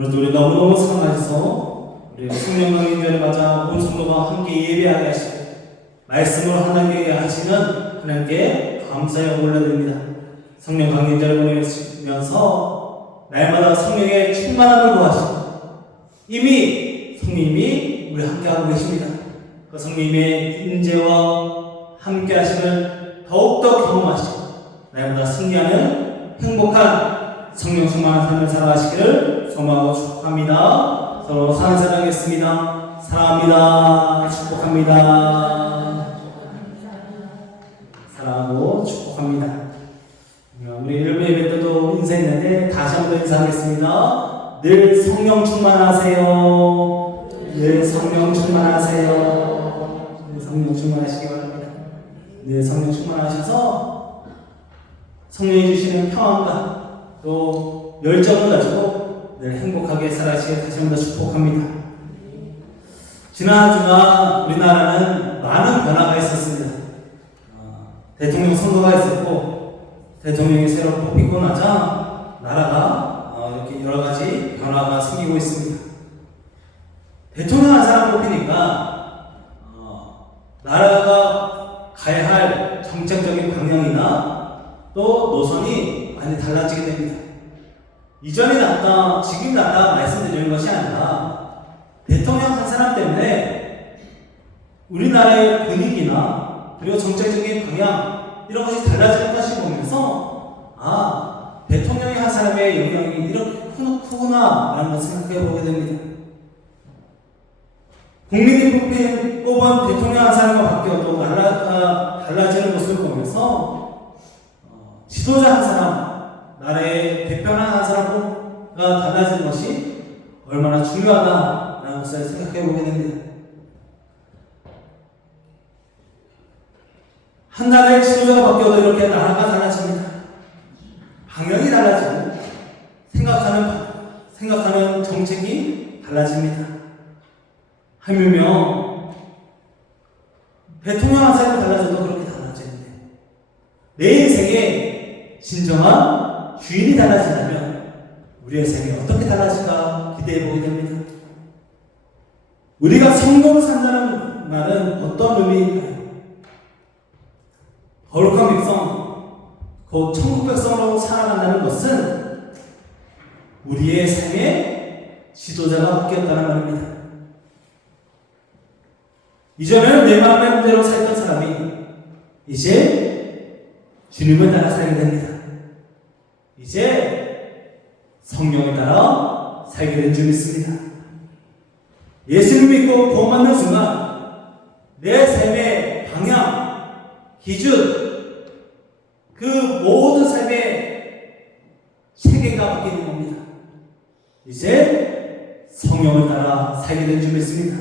오늘도 우리 너무너무 사랑하셔서 우리 성령 강림절을 맞아 온 성도가 함께 예배하게 하시고 말씀으로 하나님께 하시는 하나님께 감사의 올려드립니다. 성령 강림절을 보내면서 날마다 성령의 충만함을 구하시고 이미 성령님이 우리 함께하고 계십니다. 그 성령님의 인재와 함께하심을 더욱더 경험하시고 날마다 승리하는 행복한 성령 충만한 삶을 살아가시기를 소망하고 축복합니다. 서로 사랑하겠습니다. 사랑합니다. 축복합니다. 사랑하고 축복합니다. 우리 일부 예배 때도 인사했는데 다시 한번 인사하겠습니다. 늘 성령 충만하세요. 늘 성령 충만하세요. 늘 성령 충만하시기 바랍니다. 늘 성령 충만하셔서 성령이 주시는 평안과 또 열정을 가지고 늘 행복하게 살아가시길 다시 한번 축복합니다. 지난 주간 우리나라는 많은 변화가 있었습니다. 대통령 선거가 있었고 대통령이 새로 뽑히고 나자 나라가 이렇게 여러 가지 변화가 생기고 있습니다. 대통령 한 사람 뽑히니까 나라가 가야 할 정책적인 방향이나 또 노선이 많이 달라지게 됩니다. 이전이 낫다, 지금이 낫다 말씀드리는 것이 아니라 대통령 한 사람 때문에 우리나라의 분위기나 그리고 정책적인 방향 이런 것이 달라지는 것이 보면서 대통령이 한 사람의 영향이 이렇게 크구나 라는 것을 생각해 보게 됩니다. 국민이 뽑은 대통령 한 사람과 바뀌어도 나라가 달라지는 것을 보면서 지도자 한 사람, 나라의 대표하는 한 사람과 달라지는 것이 얼마나 중요하다라는 것을 생각해 보게 됩니다. 한 나라의 지도자가 바뀌어도 이렇게 나라가 달라집니다. 방향이 달라지고 생각하는 정책이 달라집니다. 하물며 대통령 한 사람이 달라져도 그렇게 달라지는데 내 인생에 진정한 주인이 달라진다면 우리의 삶이 어떻게 달라질까 기대해 보게 됩니다. 우리가 성도로 산다는 말은 어떤 의미일까요? 거룩한 백성, 곧 천국 백성으로 살아간다는 것은 우리의 삶의 지도자가 바뀌었다는 말입니다. 이전에는 내 마음의 대로 살던 사람이 이제 주님을 따라 살게 됩니다. 이제 성령에 따라 살게 된 줄 믿습니다. 예수를 믿고 구원받는 순간 내 삶의 방향, 기준, 그 모든 삶의 체계가 바뀌는 겁니다. 이제 성령을 따라 살게 된 줄 믿습니다.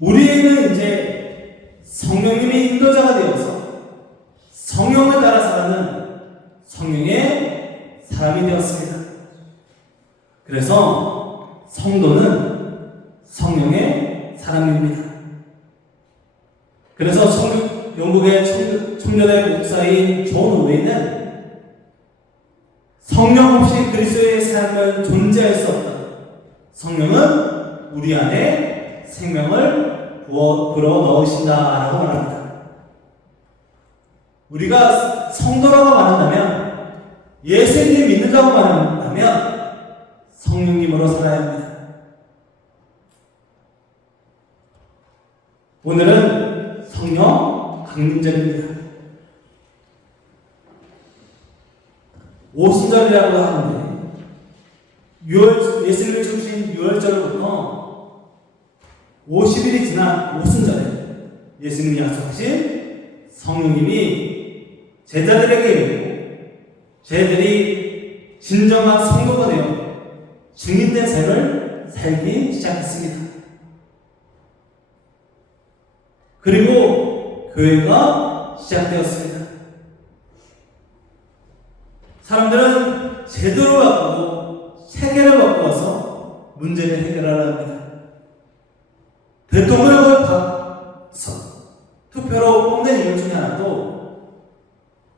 우리에는 이제 성령님이 인도자가 되어서 성령을 따라 살아가는 성령의 사람이 되었습니다. 그래서 성도는 성령의 사람입니다. 그래서 영국의 청년의 목사인 존 오웨이는 성령 없이 그리스도의 삶은 존재할 수 없다. 성령은 우리 안에 생명을 불어 넣으신다라고 말합니다. 우리가 성도라고 말한다면 예수님 믿는다고 말한다면 성령님으로 살아야 합니다. 오늘은 성령 강림절입니다. 오순절이라고 하는데 예수님을 주신 6월절부터 50일이 지난 오순절에 예수님이 약속하신 성령님이 제자들에게 이르고 제자들이 진정한 성도가 되어 증인된 삶을 살기 시작했습니다. 그리고 교회가 시작되었습니다. 사람들은 제도를 바꾸고 체계를 바꾸어서 문제를 해결하려 합니다. 대통령을 투표로 뽑는 이유 중에 하나도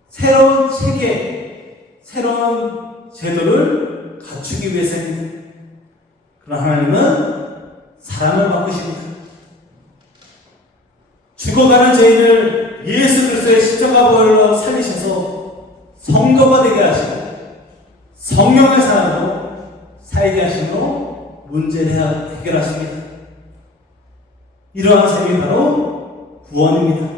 새로운 체계, 새로운 제도를 갖추기 주시기 위해서입니다. 그러나 하나님은 사랑을 바꾸십니다. 죽어가는 죄인을 예수 그리스도의 십자가 보혈로 살리셔서 성도가 되게 하시고 성령의 사랑으로 살게 하심으로 문제를 해결하십니다. 이러한 셈이 바로 구원입니다.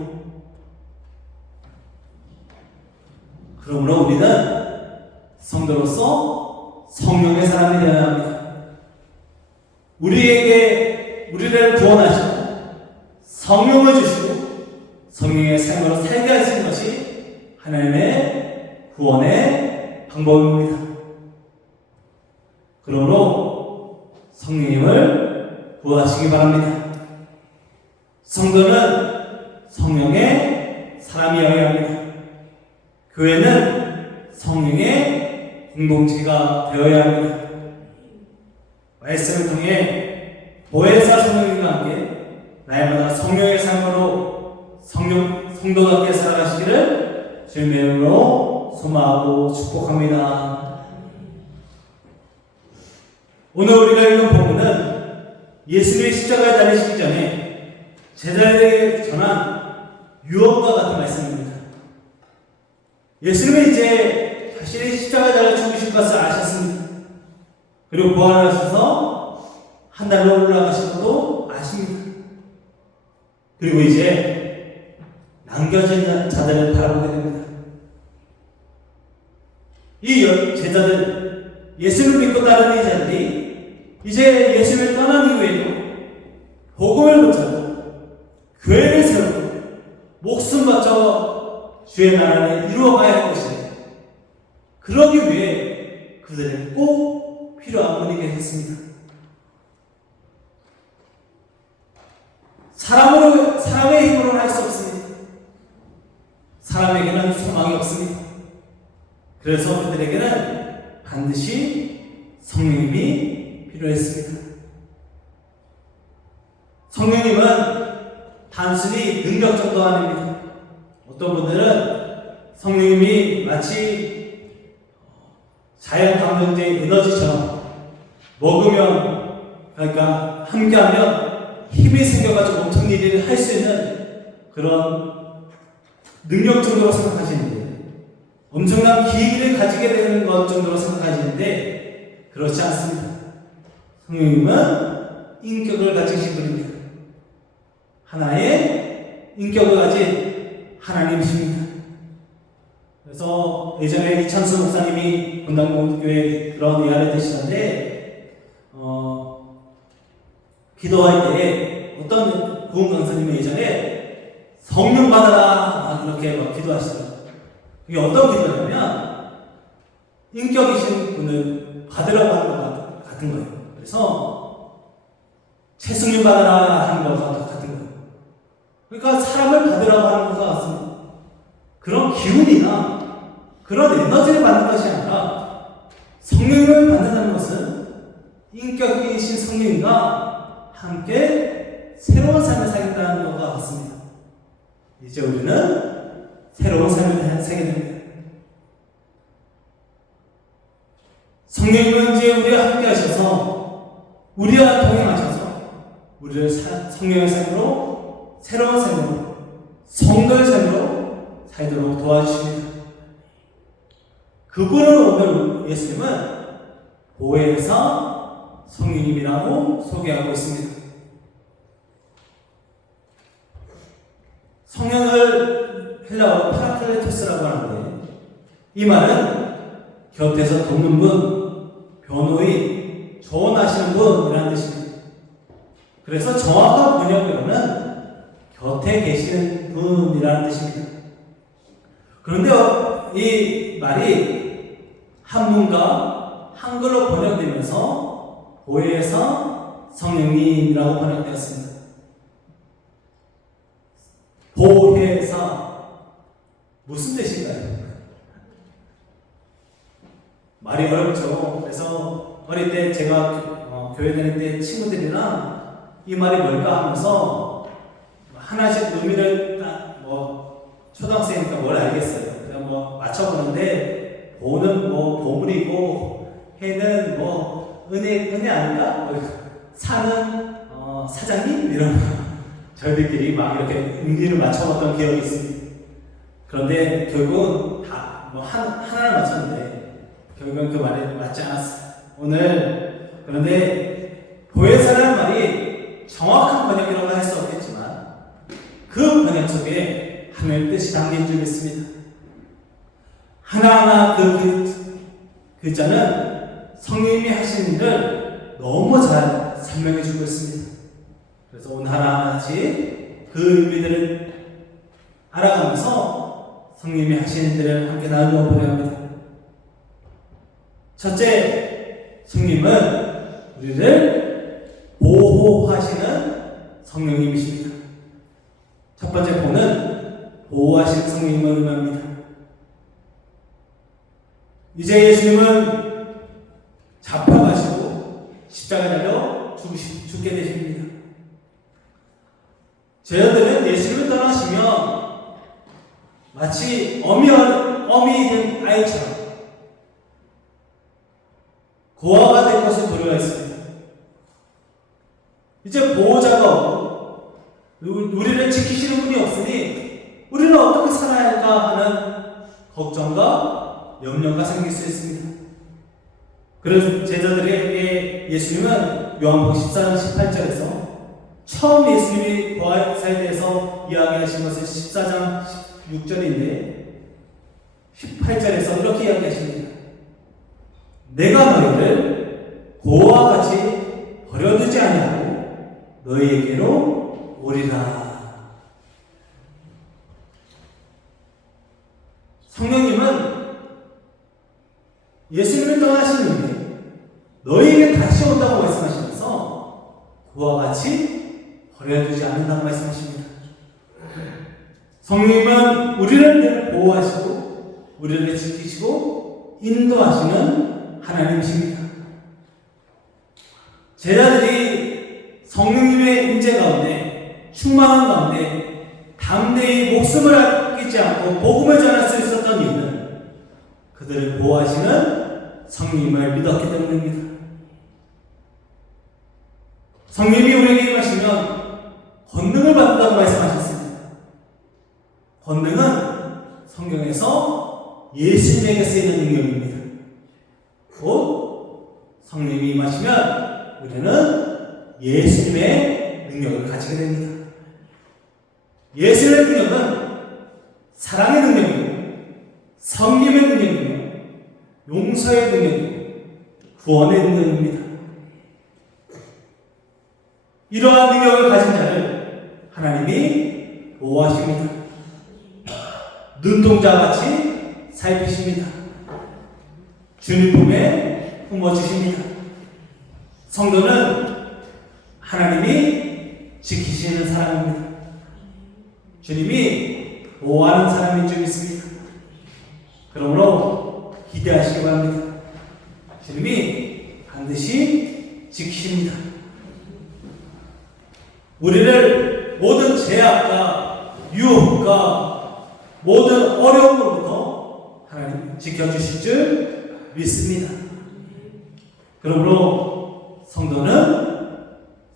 그러므로 우리는 성도로서 성령의 사람이 되어야 합니다. 우리를 구원하시고 성령을 주시고 성령의 삶으로 살게 하시는 것이 하나님의 구원의 방법입니다. 그러므로 성령님을 구하시기 바랍니다. 성도는 성령의 사람이어야 합니다. 교회는 성령의 공동체가 되어야 합니다. 말씀을 통해 보혜사 성령님과 함께 날마다 성령의 삶으로 성도답게 살아가시기를 주님의 이름으로 소망하고 축복합니다. 오늘 우리가 읽은 본문은 예수님의 십자가에 달리시기 전에 제자들에게 전한 유언과 같은 말씀입니다. 예수님은 이제 자신의 십자가에 달려 죽으실 것을 아셨습니다. 그리고 부활하셔서 하늘로 올라가신 것도 아십니다. 그리고 이제 남겨진 자들을 바라보게 됩니다. 이 제자들, 예수를 믿고 따르는 이 자들이 이제 예수를 떠난 이후에도 복음을 붙잡고 교회를 세우고 목숨 바쳐 주의 나라를 이루어가야 할 것입니다. 그러기 위해 그들은 꼭 필요한 분이 계셨습니다. 사람의 힘으로는 할 수 없습니다. 사람에게는 소망이 없습니다. 그래서 그들에게는 반드시 성령님이 필요했습니다. 성령님은 단순히 능력 정도가 아닙니다. 어떤 분들은 성령님이 마치 자연 감정제의 에너지처럼 먹으면, 그러니까 함께하면 힘이 생겨가지고 엄청 일을 할 수 있는 그런 능력 정도로 생각하시는데, 엄청난 기기를 가지게 되는 것 정도로 생각하시는데 그렇지 않습니다. 성령님은 인격을 가지신 분입니다. 하나의 인격을 가진 하나님이십니다. 그래서 예전에 이창수 목사님이 본당교회 그런 이야기를 드시는데, 기도할 때 어떤 구원 강사님이 예전에 성령 받아라 이렇게 막 기도하시더라고요. 이게 어떤 기도냐면 인격이신 분을 받으라고 하는 것 같은 거예요. 그래서 최승윤 받아라 하는 것 같은 거예요. 그러니까 사람을 받으라고 하는 것 같습니다. 그런 기운이나 그런 에너지를 받는 것이 아니라 성령을 받는다는 것은 인격이신 성령님과 함께 새로운 삶을 살겠다는 것 같습니다. 이제 우리는 새로운 삶을 살게 됩니다. 성령님은 이제 우리와 함께 하셔서 우리와 동행하셔서 우리를 성령의 삶으로, 새로운 삶으로, 성도의 삶으로 살도록 도와주십니다. 그분을 오늘 예수님은 보혜사 성령님이라고 소개하고 있습니다. 성령을 헬라어로 파라클레토스라고 하는데, 이 말은 곁에서 돕는 분, 변호인, 조언하시는 분이라는 뜻입니다. 그래서 정확한 번역으로는 곁에 계시는 분이라는 뜻입니다. 그런데 이 말이 한문과 한글로 번역되면서 보혜사 성령님이라고 번역되었습니다. 보혜사 무슨 뜻인가요? 말이 어렵죠. 그래서 어릴 때 제가 교회 다닐 때 친구들이랑 이 말이 뭘까 하면서 하나씩 의미를 초등학생이니까 뭘 알겠어요. 그냥 맞춰보는데 보는 보물이고 해는 뭐 은혜 아닌가? 사는 사장님 이런 저희들끼리 막 이렇게 의미를 맞춰봤던 기억이 있습니다. 그런데 결국은 다 뭐 하나를 맞췄는데 결국은 그 말이 맞지 않았어요. 오늘 그런데 보혜사라는 말이 정확한 번역이라고 할 수 없겠지만 그 번역 속에 하나님의 뜻이 담긴 줄 믿습니다. 하나하나 그 글자는 성령님이 하신 일을 너무 잘 설명해 주고 있습니다. 그래서 오늘 하나하나씩 그 의미들을 알아가면서 성령님이 하시는 일들을 함께 나누어 보려 합니다. 첫째, 성령님은 우리를 보호하시는 성령님이십니다. 첫 번째 보는 보호하시는 성령님을 의미합니다. 이제 예수님은 잡혀가시고 십자가에 달려 죽게 되십니다. 제자들은 예수님을 떠나시면 마치 어미 된 아이처럼 고아가 될 것을 두려워했습니다. 이제 보호자가 없고 우리를 지키시는 분이 없으니 우리는 어떻게 살아야 할까 하는 걱정과 염려가 생길 수 있습니다. 그래서 제자들에게 예수님은 요한복음 14장 18절에서 처음 예수님이 부활사에 대해서 이야기하신 것은 14장 6절인데 18절에서 이렇게 이야기하십니다. 내가 너희를 고아와 같이 버려두지 아니하고 너희에게로 오리라. 성령님은 예수님을 떠나신 후에 너희에게 다시 온다고 말씀하시면서 그와 같이 버려두지 않는다고 말씀하십니다. 성령님은 우리를 늘 보호하시고 우리를 지키시고 인도하시는 하나님이십니다. 제자들이 성령님의 임재 가운데 충만한 가운데 담대히 목숨을 아끼지 않고 복음을 전할 수 있었던 이유는 그들을 보호하시는 성령님을 믿었기 때문입니다. 성령님이 우리에게 임하시면 권능을 받는다고 말씀하셨습니다. 권능은 성경에서 예수님에게 쓰이는 능력입니다. 곧 성령님이 임하시면 우리는 예수님의 능력을 가지게 됩니다. 예수님의 능력은 사랑의 능력이고 섬김의 능력이고 용서의 능력이고 구원의 능력입니다. 이러한 능력을 가진 자를 하나님이 보호하십니다. 눈동자같이 살피십니다. 주님 품에 품어주십니다. 성도는 하나님이 지키시는 사람입니다. 주님이 보호하는 사람인 줄 믿습니다. 그러므로 기대하시기 바랍니다. 주님이 반드시 지키십니다. 우리를 모든 제약과 유혹과 모든 어려움으로부터 하나님 지켜주실 줄 믿습니다. 그러므로 성도는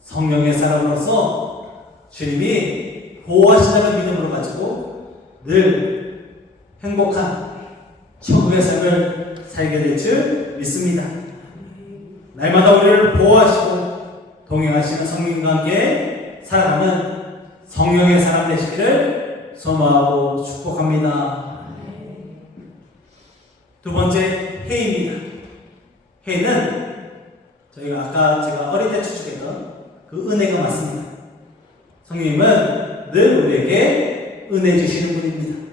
성령의 사람으로서 주님이 보호하신다는 믿음으로 가지고 늘 행복한 천국의 삶을 살게 될 줄 믿습니다. 날마다 우리를 보호하시고 동행하시는 성령과 함께 살아가는 성령의 사람 되시기를 소망하고 축복합니다. 두 번째, 해입니다. 해는 저희가 아까 제가 어릴 때 추측했던 그 은혜가 맞습니다. 성령님은 늘 우리에게 은혜 주시는 분입니다.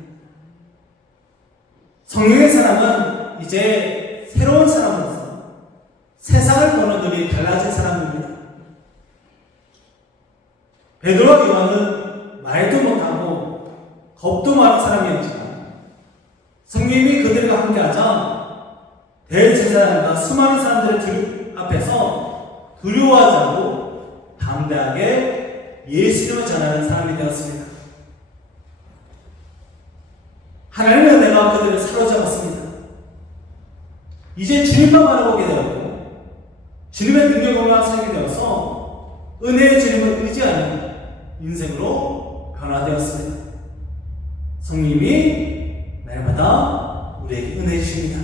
성령의 사람은 이제 새로운 사람으로서 세상을 보는 눈이 달라진 사람입니다. 베드로와 요한은 말도 못하고 겁도 많은 사람이었지만 성령님이 그들과 함께하자 대제사장과 수많은 사람들 앞에서 두려워하지 않고 담대하게 예수님을 전하는 사람이 되었습니다. 하나님의 은혜가 그들을 사로잡았습니다. 이제 주님만 바라보게 되었고 주님의 능력으로만 살게 되어서 은혜의 주님을 의지하는 인생으로 변화되었습니다. 성령님이 날마다 우리에게 은혜 주십니다.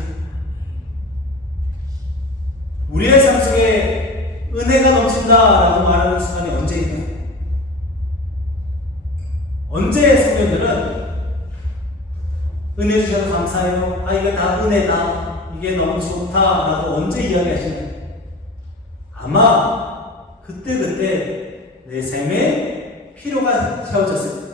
우리의 삶 속에 은혜가 넘친다라고 말하는 순간이 언제인가요? 언제 성도들은 은혜 주셔서 감사해요. 이게 다 은혜다. 이게 너무 좋다라고 언제 이야기하시나요? 아마 그때 내 삶에 필요가 채워졌을 때,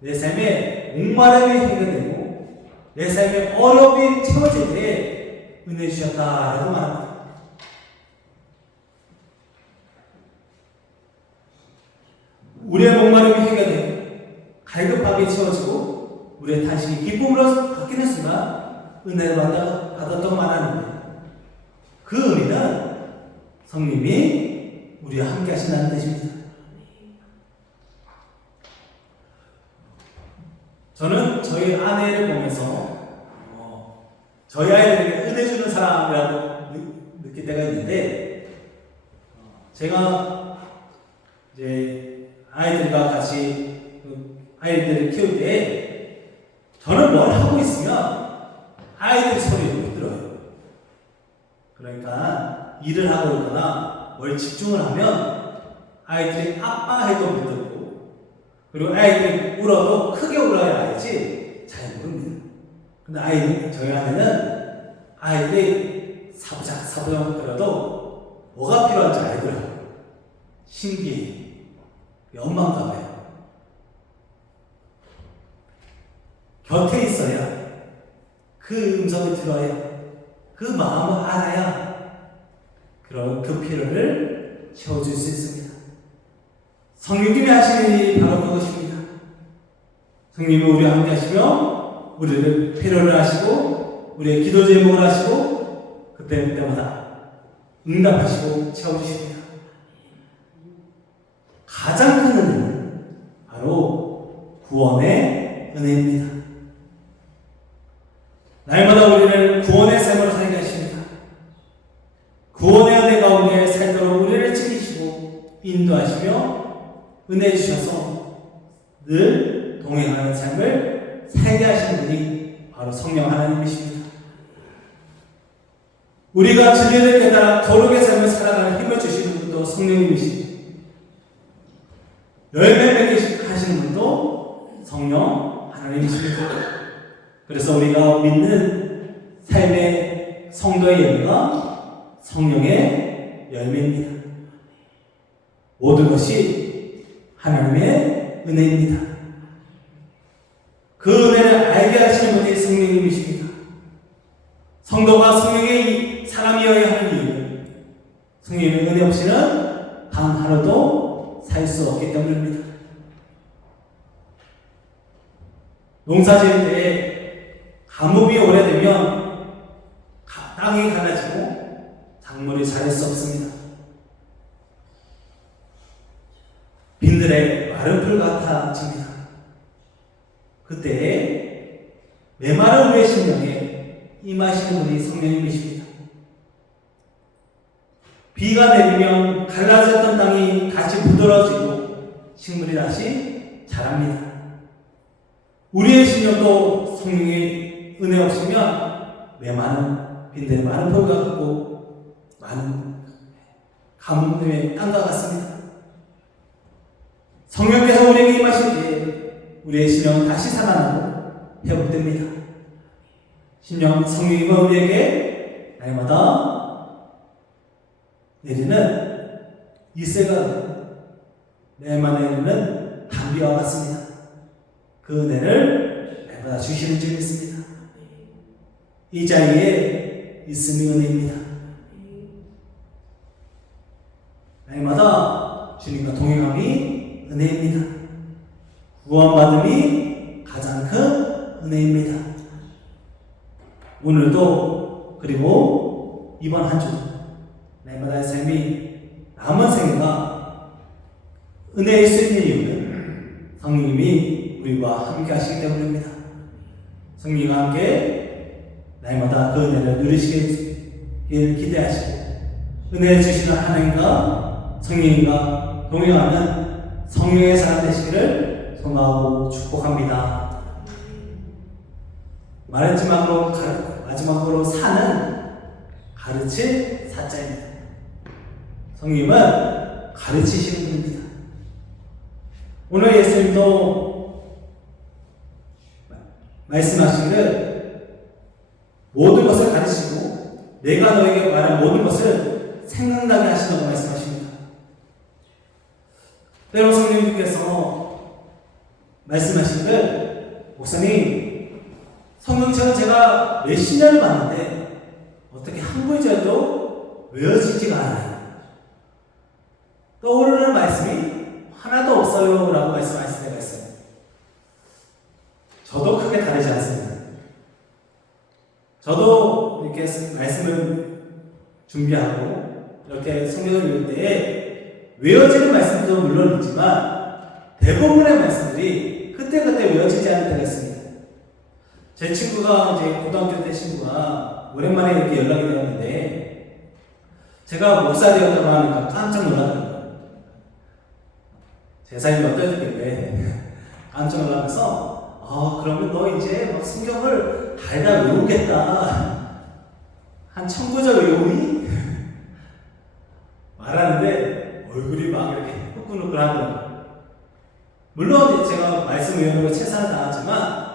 내 삶에 목마름이 해결되고 내 삶에 어려움이 채워질 때 은혜 주셨다라고 말합니다. 우리의 목마름이 해결되고 갈급함이 채워지고 우리의 탄식이 기쁨으로 바뀌는 순간 은혜를 받았다고 말하는데, 그 의미는 성령님이 우리와 함께 하신다는 뜻입니다. 저는 저희 아내를 보면서 저희 아이들에게 은혜 주는 사람이라고 느낄 때가 있는데, 제가 이제 아이들과 같이 아이들을 키울 때 저는 뭘 하고 있으면 아이들 소리를 못 들어요. 그러니까 일을 하고 있거나 뭘 집중을 하면 아이들이 아빠 해도 못 듣고, 그리고 아이들이 울어도 크게 울어야 알지 잘 모릅니다. 근데 저희 아내는 아이들이 사부작 그래도 뭐가 필요한지 알더라고요. 신기해. 엄마인가 봐요. 곁에 있어야, 그 음성을 들어야, 그 마음을 알아야 그 필요를 채워줄 수 있습니다. 성령님이 하시는 일이 바로 그것입니다. 성령님이 우리와 함께 하시며 우리를 필요를 하시고 우리의 기도 제목을 하시고 그때마다 응답하시고 채워주십니다. 가장 큰 은혜는 바로 구원의 은혜입니다. 날마다 우리를 구원의 삶으로 살게 하십니다. 구원의 은혜 가운데 살도록 우리를 지키시고 인도하시며 은혜 주셔서 늘 동행하는 삶을 살게 하시는 분이 바로 성령 하나님이십니다. 우리가 진리를 깨달아 거룩의 삶을 살아가는 힘을 주시는 분도 성령님이십니다. 열매 맺게 하시는 분도 성령 하나님이십니다. 그래서 우리가 믿는 삶의 성도의 열매가 성령의 열매입니다. 모든 것이 하나님의 은혜입니다. 그 은혜를 알게 하시는 분이 성령님이십니다. 성도가 성령의 사람이어야 하는 이유는 성령의 은혜 없이는 단 하루도 살 수 없기 때문입니다. 농사 지을 때 가뭄이 오래되면 땅이 갈라지고 작물이 자랄 수 없습니다. 빈들의 마른 풀 같아집니다. 그때 메마른 우리의 심령에 임하시는 분이 성령님이십니다. 비가 내리면 갈라졌던 땅이 다시 부드러워지고 식물이 다시 자랍니다. 우리의 심령도 성령의 은혜 없으면 메마른 빈들의 마른 풀과 같고 많은 가뭄의 땅과 같습니다. 성령께서 우리에게 임하실 때 우리의 심령은 다시 살아나고 회복됩니다. 성령님은 우리에게 날마다 내리는 이새가 내만 내리는 담비와 같습니다. 그 은혜를 날마다 주시는 줄 믿습니다. 이 자리에 있음이 은혜입니다. 날마다 주님과 동행함이 은혜입니다. 구원받음이 가장 큰 은혜입니다. 오늘도 그리고 이번 한 주 날마다의 삶이 남은 생애가 은혜일 수 있는 이유는 성령님이 우리와 함께 하시기 때문입니다. 성령님과 함께 날마다 그 은혜를 누리시길 기대하시고 은혜 주시는 하나님과 성령님과 동행하는 성령의 사람 되시기를 소망하고 축복합니다. 마지막으로 사는 가르칠 사자입니다. 성령님은 가르치시는 분입니다. 오늘 예수님도 말씀하시기를 모든 것을 가르치고 내가 너에게 말한 모든 것을 생각나게 하신다고 말씀하십니다. 때로 성령님께서 말씀하시기를 목사님, 성경책은 제가 몇십 년을 봤는데 어떻게 한 구절도 외워지지가 않아요. 떠오르는 말씀이 하나도 없어요 라고 말씀하실 때가 있어요. 저도 크게 다르지 않습니다. 저도 이렇게 말씀을 준비하고 이렇게 성경을 읽을 때에 외워지는 말씀도 물론 있지만 대부분의 말씀들이 그때그때 외워지지 않을 때가 있습니다. 제 친구가 이제 고등학교 때 친구가 오랜만에 이렇게 연락이 되었는데 제가 목사 되었다고 하니까 깜짝 놀랐더라고요. 제 삶이 어떠셨길래 깜짝 놀라면서 그러면 너 이제 막 성경을 달달 외우겠다. 한 1000구절 외우니? 말하는데 얼굴이 막 이렇게 후끈후끈 하더라고요. 물론 제가 말씀 외우는 거 최선을 다하지만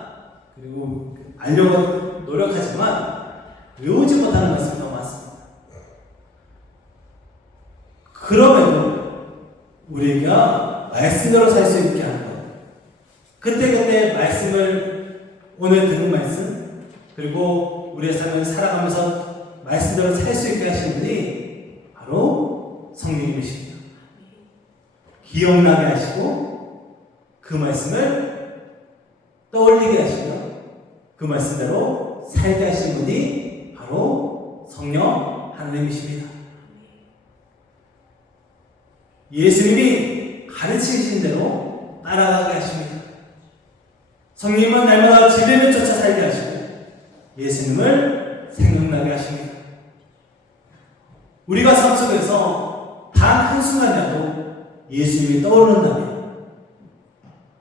그리고 알려고 노력하지만 외우지 못하는 말씀이 너무 많습니다. 그럼에도 우리가 말씀대로 살 수 있게 하는 것, 그때그때 말씀을 오늘 듣는 말씀 그리고 우리의 삶을 살아가면서 말씀대로 살 수 있게 하시는 분이 바로 성령님이십니다. 기억나게 하시고 그 말씀을 떠올리게 하시며 그 말씀대로 살게 하시는 분이 바로 성령 하나님이십니다. 예수님이 가르치신 대로 따라가게 하십니다. 성령님은 날마다 진리를 쫓아 살게 하시고 예수님을 생각나게 하십니다. 우리가 삶 속에서 단 한순간이라도 예수님이 떠오른다면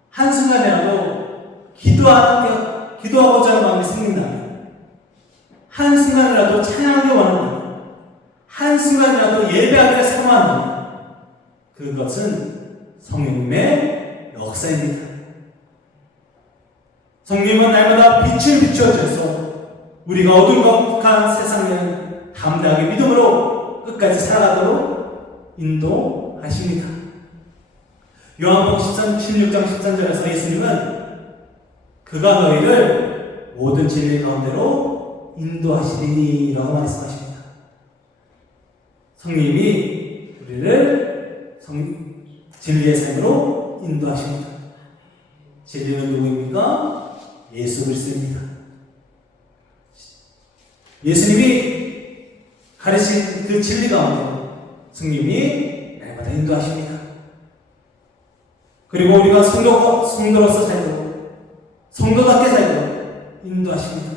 한순간이라도 기도하고자 하는 마음이 생긴다면 한순간이라도 찬양하기 원한다면 한순간이라도 예배하기를 사모한다면 그것은 성령님의 역사입니다. 성령님은 날마다 빛을 비춰주셔서 우리가 어두컴컴한 세상을 담대하게 믿음으로 끝까지 살아가도록 인도하십니다. 요한복음 16장 13절에서 예수님은 그가 너희를 모든 진리 가운데로 인도하시리니 라고 말씀하십니다. 성령님이 우리를 진리의 삶으로 인도하십니다. 진리는 누구입니까? 예수 그리스도입니다. 예수님이 가르친 그 진리 가운데 성령님이 날마다 인도하십니다. 그리고 우리가 성도로서 살고 성도답게 살고 인도하십니다.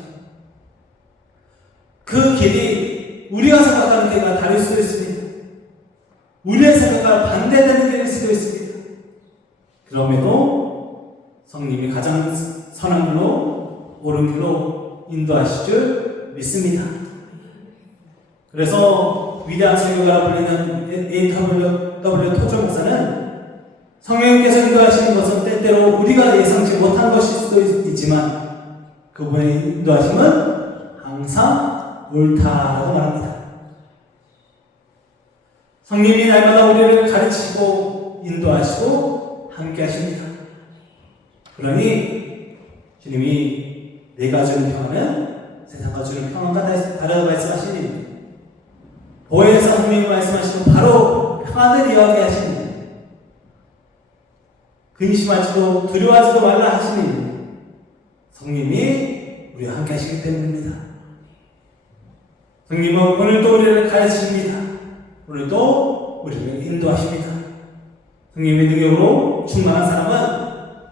그 길이 우리가 생각하는 길과 다를 수도 있습니다. 우리의 생각과 반대되는 길일 수도 있습니다. 그럼에도 성령님이 가장 선한 길로 옳은 길로 인도하실 줄 믿습니다. 그래서 위대한 설교가라 불리는 A.W. 토저 목사는 성령님께서 인도하시는 것은 때때로 우리가 예상치 못한 것일 수도 있지만 그분의 인도하심은 항상 옳다라고 말합니다. 성령님이 날마다 우리를 가르치시고 인도하시고 함께 하십니다. 그러니 주님이 내가 주는 평안은 세상과 주는 평안과 다르다고 말씀하시니 보혜사 성령님이 말씀하시는 바로 평안을 이어가게 하시니 근심하지도 두려워하지도 말라 하시니 성령님이 우리와 함께 하시기 때문입니다. 성령님은 오늘도 우리를 가르치십니다. 오늘도 우리를 인도하십니다. 성령님의 능력으로 충만한 사람은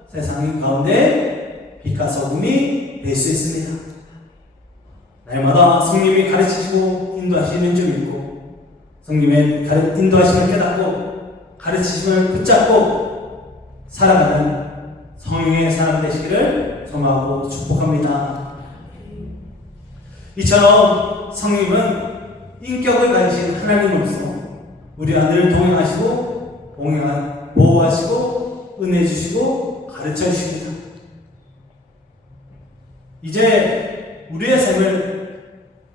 세상 가운데 빛과 소금이 될 수 있습니다. 날마다 성령님이 가르치시고 인도하시는 줄 믿고 성령님의 인도하심을 깨닫고 가르치심을 붙잡고 살아가는 성령의 사람 되시기를 소망하고 축복합니다. 이처럼 성령님은 인격을 가지신 하나님으로서 우리와 늘 동행하시고 보호하시고 은혜 주시고 가르쳐 주십니다. 이제 우리의 삶을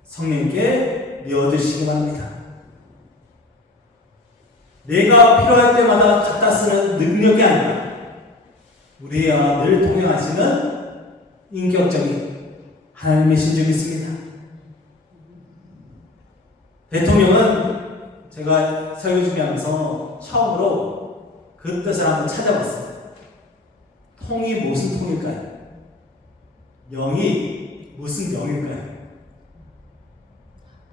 성령님께 내어드리시기 바랍니다. 내가 필요할 때마다 갖다 쓰는 능력이 아니라 우리와 늘 동행하시는 인격적인 하나님이신 줄 믿습니다. 대통령은 제가 설교 준비하면서 처음으로 그 뜻을 한번 찾아봤어요. 통이 무슨 통일까요? 영이 무슨 영일까요?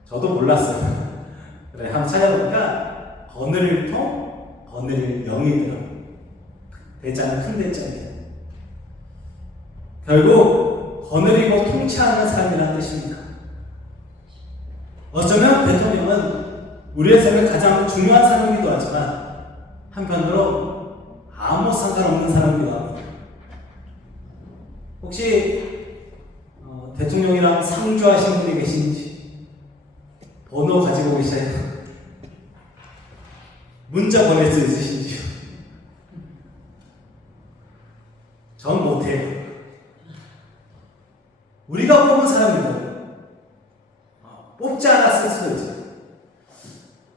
저도 몰랐어요. 그래, 한번 찾아보니까 거느릴 통, 거느릴 영이더라고요. 대자는 큰 대자예요. 결국 거느리고 통치하는 사람이라는 뜻입니다. 어쩌면 대통령은 우리의 삶에 가장 중요한 사람이기도 하지만 한편으로 아무 상관없는 사람이기도 합니다. 혹시 대통령이랑 상주하신 분이 계신지 번호 가지고 계셔요? 문자 보낼 수 있으신지요? 전 못해요. 우리가 뽑은 사람이고 뽑지 않았을 수도 있죠.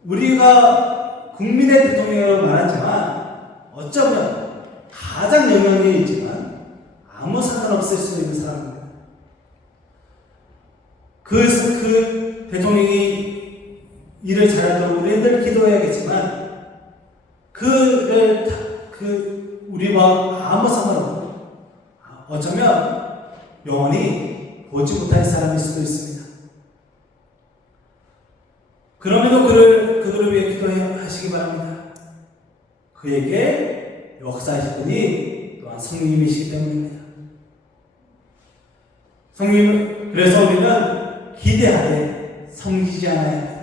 우리가 국민의 대통령이라고 말하지만 어쩌면 가장 영향력이 있지만 아무 상관없을 수도 있는 사람입니다. 그 대통령이 일을 잘하도록 우리들 기도해야겠지만 우리와 아무 상관없고 어쩌면 영원히 보지 못할 사람일 수도 있습니다. 그럼에도 그들을 위해 기도하시기 바랍니다. 그에게 역사하실 분이 또한 성령님이시기 때문입니다. 성령, 그래서 우리는 기대하되 섬기지 않아야 합니다.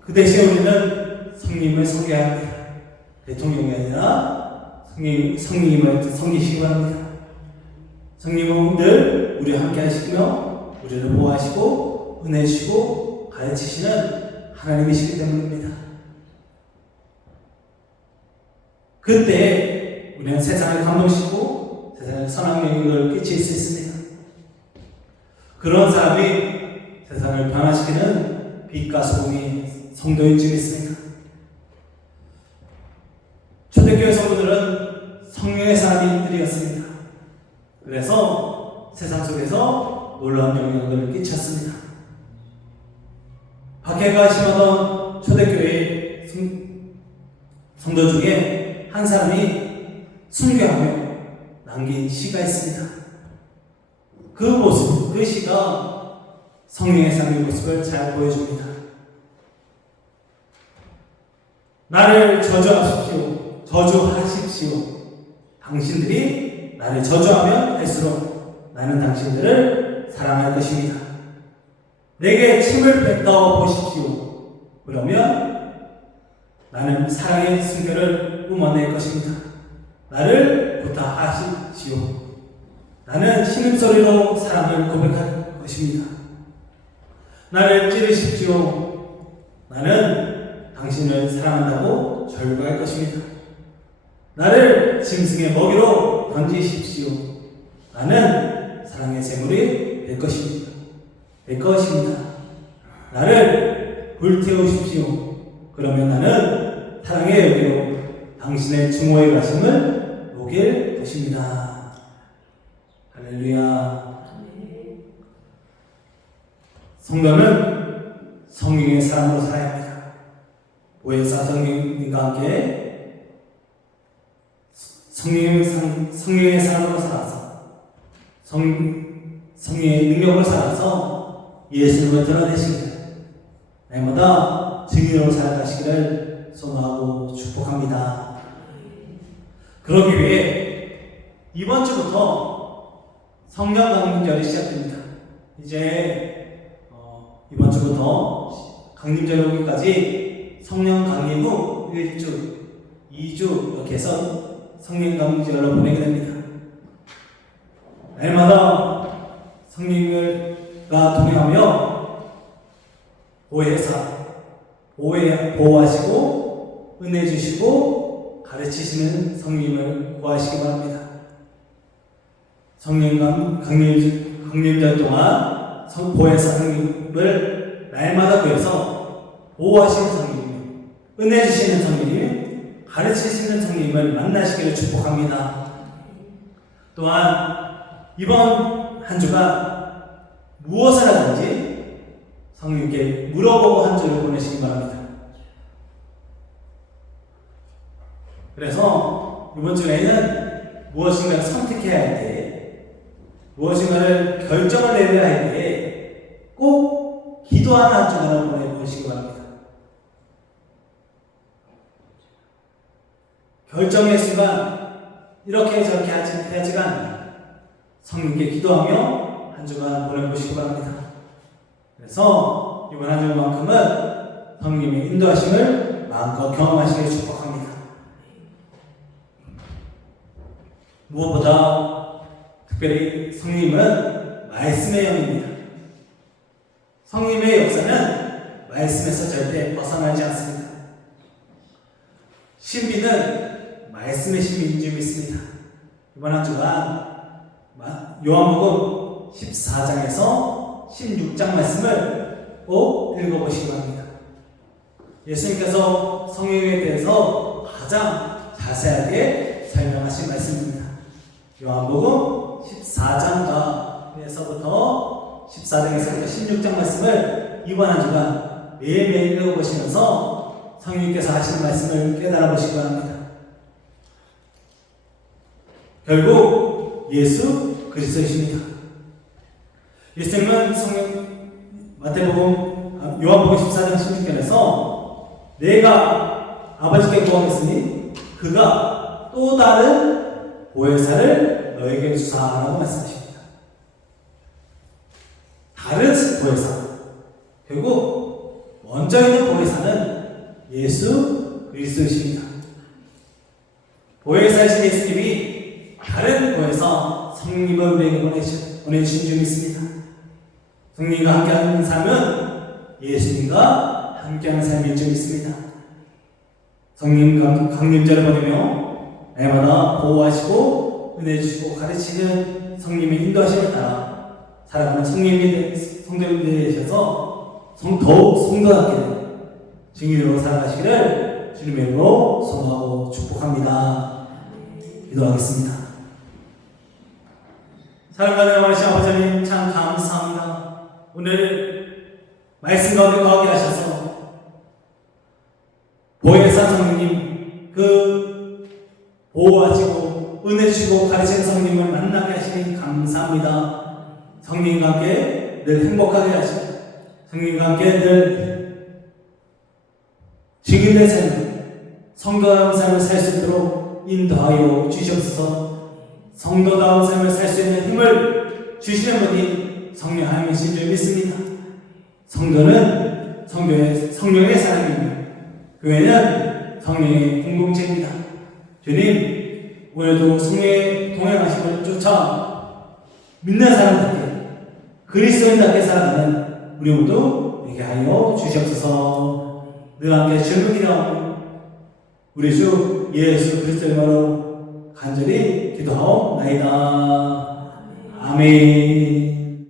그 대신 우리는 성령님을 섬겨야 합니다. 대통령이 아니라 성령님을 섬기시기 바랍니다. 성령님은 늘 우리와 함께 하시며 우리를 보호하시고 은혜 주시고 가르치시는 하나님이시기 때문입니다. 그때 우리는 세상을 감동시키고 세상에 선한 영향을 끼칠 수 있습니다. 그런 사람이 세상을 변화시키는 빛과 소금이 성도인 줄 믿습니다. 초대교회 성도들은 성령의 사람들이었습니다. 그래서 세상 속에서 놀라운 영향을 끼쳤습니다. 박해가 심하던 초대교회 성도 중에 한 사람이 순교하며 남긴 시가 있습니다. 그 모습, 그 시가 성령의 삶의 모습을 잘 보여줍니다. 나를 저주하십시오. 당신들이 나를 저주하면 할수록 나는 당신들을 사랑할 것입니다. 내게 침을 뱉어 보십시오. 그러면 나는 사랑의 순결을 뿜어낼 것입니다. 나를 부탁하십시오. 나는 신음소리로 사랑을 고백할 것입니다. 나를 찌르십시오. 나는 당신을 사랑한다고 절규할 것입니다. 나를 짐승의 먹이로 던지십시오. 나는 사랑의 제물이 될 것입니다. 나를 불태우십시오. 그러면 나는 사랑의 여기로 당신의 증오의 가심을 녹일 것입니다. 할렐루야. 성도는 성령의 사람으로 살아야 합니다. 보혜사 성령님과 함께 성령의 사람으로 살아서 성령의 능력으로 살아서 예수님을 드러내시기를 날마다 증인으로 살아가시기를 소망하고 축복합니다. 그러기 위해 이번 주부터 성령 강림절이 시작됩니다. 이제 이번 주부터 강림절 오기까지 성령 강림 후 1주, 2주 이렇게 해서 성령 강림절로 보내게 됩니다. 날마다 성령과 동행하며 보호하시고 은혜 주시고 가르치시는 성령님을 구하시기 바랍니다. 성령 강림절 동안 보혜사 성령님을 날마다 구해서 보호하시는 성령님, 은혜 주시는 성령님, 가르치시는 성령님을 만나시기를 축복합니다. 또한 이번 한 주간 무엇을 하든지 성령님께 물어보고 한 주를 보내시기 바랍니다. 그래서 이번 주에는 무엇인가를 선택해야 할 때, 무엇인가를 결정을 내려야 할 때 꼭 기도하는 한 주간을 보내보시기 바랍니다. 결정의 순간 이렇게 저렇게 해야지가 아니라 성령께 기도하며 한 주간 보내보시기 바랍니다. 그래서 이번 한 주만큼은 성령님의 인도하심을 마음껏 경험하시기를 축복합니다. 무엇보다 특별히 성령님은 말씀의 영입니다. 성령님의 역사는 말씀에서 절대 벗어나지 않습니다. 신비는 말씀의 신비인 줄 믿습니다. 이번 한 주간 요한복음 14장에서 16장 말씀을 꼭 읽어보시기 바랍니다. 예수님께서 성령에 대해서 가장 자세하게 설명하신 말씀입니다. 요한복음 14장에서부터 16장 말씀을 이번 한 주간 매일매일 읽어보시면서 성령님께서 하시는 말씀을 깨달아 보시기 바랍니다. 결국 예수 그리스도이십니다. 예수님은 요한복음 14장 16절에서 내가 아버지께 구하겠으니 그가 또 다른 보혜사를 너에게 주사라고 말씀하십니다. 다른 보혜사, 결국 먼저 있는 보혜사는 예수 그리스도이십니다. 보혜사이신 예수님이 다른 보혜사 성령님을 우리에게 보내주신 줄 믿습니다. 성령님과 함께하는 삶은 예수님과 함께하는 삶인 줄 믿습니다. 성령 강림절을 보내며 날마다 보호하시고 은혜 주시고 가르치는 성령님의 인도하심에 따라 살아가는 성도님들이 되셔서 더욱 성도답게 증인으로 살아가시기를 주님의 이름으로 소망하고 축복합니다. 기도하겠습니다. 사랑하는 하나님 아버지 하나님 참 감사합니다. 오늘 말씀 가운데 거하게 하셔서 보혜사 성령님 그 보호하시고 은혜 주시고 가르치는 성령님을 만나게 하시니 감사합니다. 성령님과 함께 늘 행복하게 하시고 성령님과 함께 늘 증인된 삶, 성도다운 삶을 살 수 있도록 인도하여 주시옵소서. 성도다운 삶을 살 수 있는 힘을 주시는 분이 성령 하나님이신 줄 믿습니다. 성도는 성령의 사람입니다. 교회는 성령의 공동체입니다. 주님, 오늘도 성령의 동행하심을 쫓아 믿는 사람답게 그리스도인답게 살아가는 우리 모두 되게 하여 주시옵소서. 늘 함께 즐겁게 나오고 우리 주 예수 그리스도의 이름으로 간절히 기도하옵나이다. 아멘.